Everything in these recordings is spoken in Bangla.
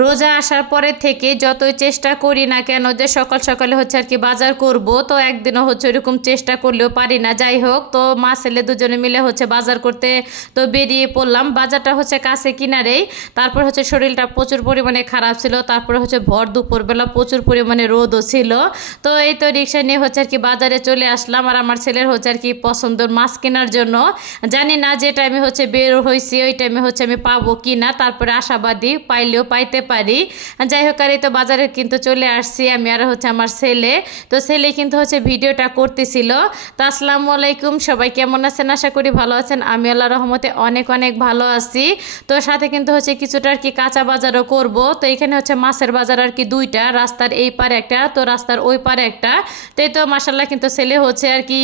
রোজা আসার পরে থেকে যতই চেষ্টা করি না কেন যে সকাল সকালে হচ্ছে আর কি বাজার করব, তো একদিনও হচ্ছে ওরকম চেষ্টা করলেও পারি না। যাই হোক, তো মা ছেলে দুজনে মিলে হচ্ছে বাজার করতে তো বেরিয়ে পড়লাম। বাজারটা হচ্ছে কাছে কিনারেই। তারপর হচ্ছে শরীরটা প্রচুর পরিমাণে খারাপ ছিল, তারপরে হচ্ছে ভর দুপুরবেলা প্রচুর পরিমাণে রোদও ছিল। তো এই তো রিক্সা নিয়ে হচ্ছে আর কি বাজারে চলে আসলাম, আর আমার ছেলের হচ্ছে আর কি পছন্দের মাছ কেনার জন্য। জানি না যে টাইমে হচ্ছে বের হয়েছি ওই টাইমে হচ্ছে আমি পাবো কি না, তারপরে আশাবাদী পাইলেও পাইতে পারি। যাই হোক, আর এই তো বাজারে কিন্তু চলে আসছি আমি আর হচ্ছে আমার ছেলে। তো ছেলে কিন্তু হচ্ছে ভিডিওটা করতেছিল। তো আসসালামু আলাইকুম, সবাই কেমন আছেন? আশা করি ভালো আছেন। আমি আল্লাহর রহমতে অনেক অনেক ভালো আছি। তো সাথে কিন্তু হচ্ছে কিছুটা আর কি কাঁচা বাজারও করব। তো এখানে হচ্ছে মাছের বাজার আর কি দুইটা, রাস্তার এই পারে একটা, তো রাস্তার ওই পারে একটা। তো এই তো মাসাল্লাহ কিন্তু ছেলে হচ্ছে আর কি,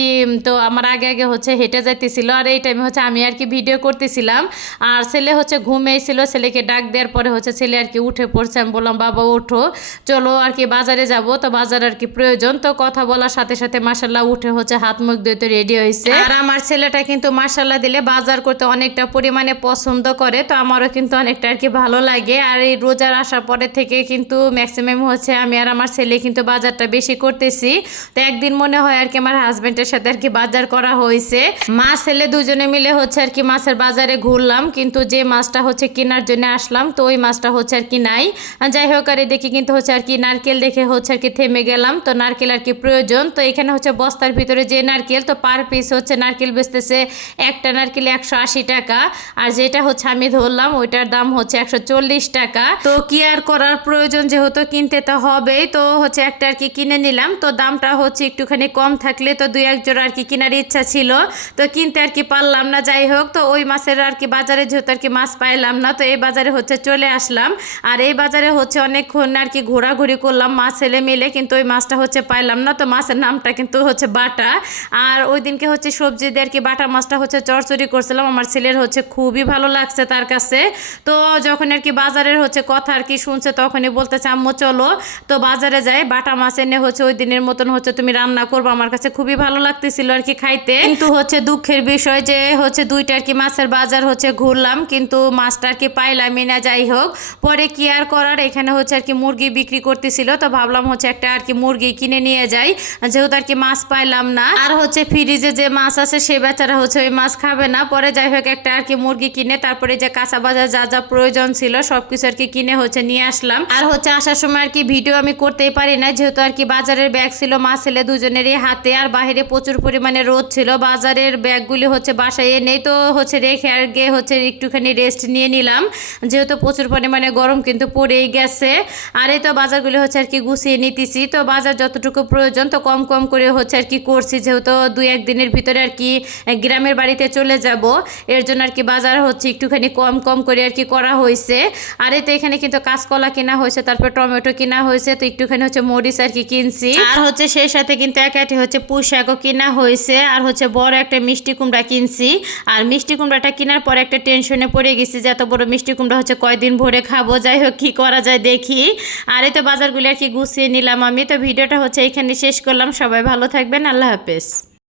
তো আমার আগে আগে হচ্ছে হেঁটে যাইতেছিল, আর এই টাইমে হচ্ছে আমি আর কি ভিডিও করতেছিলাম। আর ছেলে হচ্ছে ঘুমিয়েছিল, ছেলেকে ডাক দেওয়ার পরে হচ্ছে ছেলে আর কি উঠে পড়ছে। আমি বললাম বাবা ওঠো, চলো আর কি বাজারে যাব। তো বাজার আর কি প্রয়োজন। তো কথা বলার সাথে সাথে মাসাল্লাহ উঠে হচ্ছে হাত মুখ ধুয়ে তো রেডি হয়েছে। আর আমার ছেলেটা কিন্তু মাসাল্লাহ দিলে বাজার করতে অনেকটা পরিমাণে পছন্দ করে, তো আমারও কিন্তু অনেকটা আর কি ভালো লাগে। আর এই রোজার আসার পরে থেকে কিন্তু ম্যাক্সিমাম হচ্ছে আমি আর আমার ছেলে কিন্তু বাজারটা বেশি করতেছি। তো একদিন মনে হয় আর কি আমার হাজবেন্ডের সাথে আর কি বাজার করা হয়েছে। মা ছেলে দুজনে মিলে হচ্ছে আর কি মাছের বাজারে ঘুরলাম, কিন্তু যে মাছটা হচ্ছে কেনার জন্য আসলাম তো ওই মাছটা হচ্ছে আর কি নাই। যাই হোক, আর দেখি কিন্তু হচ্ছে আর কি নারকেল দেখে হচ্ছে আর কি থেমে গেলাম। তো নারকেল আর কি প্রয়োজন। তো এখানে হচ্ছে বস্তার ভিতরে যে নারকেল, তো পার পিস হচ্ছে নারকেল বেচতেছে একটা নারকেল 180 টাকা, আর যেটা হচ্ছে আমি ধরলাম ওইটার দাম হচ্ছে 140 টাকা। তো কি আর করার, প্রয়োজন যেহেতু কিনতে তো হবেই, তো হচ্ছে একটা আর কি কিনে নিলাম। তো দামটা হচ্ছে একটুখানি কম থাকলে তো দুই এক জোড়া আর কি কেনার ইচ্ছা ছিল, তো কিনতে আর কি পারলাম না। যাই হোক, তো ওই মাছের আর কি বাজারে যেহেতু আর কি মাছ পাইলাম না, তো এই বাজারে হচ্ছে চলে আসলাম। আর এই বাজারে হচ্ছে অনেকক্ষণ আর কি ঘোরাঘুরি করলাম মা ছেলে মিলে, কিন্তু ওই মাছটা হচ্ছে পাইলাম না। তো মাছের নামটা কিন্তু হচ্ছে বাটা। আর ওই দিনকে হচ্ছে সবজি দিয়ে আর কি বাটা মাছটা হচ্ছে চচ্চড়ি করছিলাম, আমার ছেলের হচ্ছে খুবই ভালো লাগছে তার কাছে। তো যখন আর কি বাজারের হচ্ছে কথা আর কি শুনছে, তখনই বলতেছে আম্মু চলো তো বাজারে যাই, বাটা মাছ এনে হচ্ছে ওই দিনের মতন হচ্ছে তুমি রান্না করবো। আমার কাছে খুবই ভালো লাগতেছিল আর কি খাইতে। কিন্তু হচ্ছে দুঃখের বিষয় যে হচ্ছে দুইটা আর কি মাছের বাজার হচ্ছে ঘুরলাম, কিন্তু মাছটা আর কি পাইলামই না। যাই হোক, পরে কি আর করার, এখানে হচ্ছে আর কি মুরগি বিক্রি করতেছিল, তো ভাবলাম হচ্ছে একটা আর কি মুরগি কিনে নিয়ে যাই, যেহেতু আর কি মাছ পাইলাম না। আর হচ্ছে ফ্রিজে যে মাছ আছে সে বেচারা হচ্ছে ওই মাছ খাবে না। পরে যাই হোক, একটা আর কি মুরগি কিনে তারপরে যে কাঁচা বাজার যা যা প্রয়োজন ছিল সবকিছু আর কি কিনে হচ্ছে নিয়ে আসলাম। আর হচ্ছে আসার সময় আর কি ভিডিও আমি করতেই পারি না, যেহেতু আর কি বাজারের ব্যাগ ছিল মা ছেলে দুজনেরই হাতে, আর বাইরে প্রচুর পরিমাণে রোদ ছিল। বাজারের ব্যাগগুলি হচ্ছে বাসায় নেই, তো হচ্ছে রেখে আর গিয়ে হচ্ছে একটুখানি রেস্ট নিয়ে নিলাম, যেহেতু প্রচুর পরিমাণে গরম কিন্তু পড়েই গেছে। আর এই তো বাজারগুলি হচ্ছে আর কি গুছিয়ে নিতেছি। তো বাজার যতটুকু প্রয়োজন তো কম কম করে হচ্ছে আর কি করছি, যেহেতু দুই এক দিনের ভিতরে আর কি গ্রামের বাড়িতে চলে যাব, এর জন্য আর কি বাজার হচ্ছে একটুখানি কম কম করে আর কি করা হয়েছে। আর এই তো এখানে কিন্তু কাঁচকলা কেনা হয়েছে, তারপর টমেটো কেনা হয়েছে, তো একটুখানি হচ্ছে মরিচ আর কি কিনছি। আর হচ্ছে সেই সাথে কিন্তু একাটি হচ্ছে পুঁই শাকও কেনা হয়েছে, আর হচ্ছে বড় একটা মিষ্টি কুমড়া কিনছি। আর মিষ্টি কুমড়াটা কেনার পর একটা টেনশনে পড়ে গেছি যে এত বড় মিষ্টি কুমড়া হচ্ছে কয়দিন ভরে খাবো। যাই হোক, কি করা যায় দেখি। আর এই তো বাজারগুলো আর কি গুছিয়ে নিলাম আমি। তো ভিডিওটা হচ্ছে এখানে শেষ করলাম। সবাই ভালো থাকবেন, আল্লাহ হাফেজ।